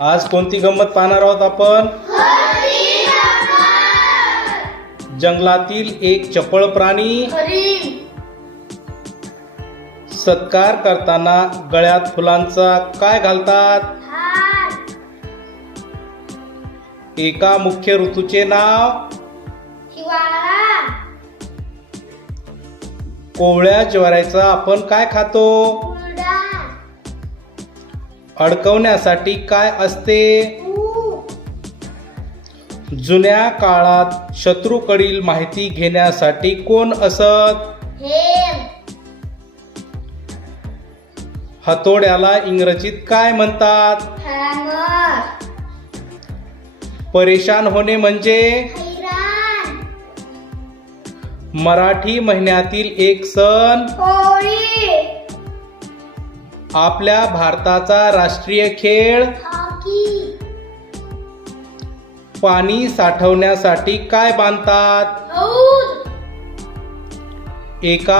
आज कोणती गंमत पाहणार आहोत आपण? जंगलातील एक चपळ प्राणी सत्कार करताना गळ्यात फुलांचा काय घालतात? हार एका मुख्य ऋतूचे नाव? कोवळ्या ज्वाऱ्याचा आपण काय खातो? अडकवण्यासाठी काय असते? जुन्या काळात शत्रूकडील माहिती घेण्यासाठी कोण असत? हतोड्याला इंग्रजीत काय म्हणतात? परेशान होणे म्हणजे? मराठी महिन्यातील एक सण? आपल्या भारताचा राष्ट्रीय खेळ? पाणी साठवण्यासाठी काय बांधतात? एका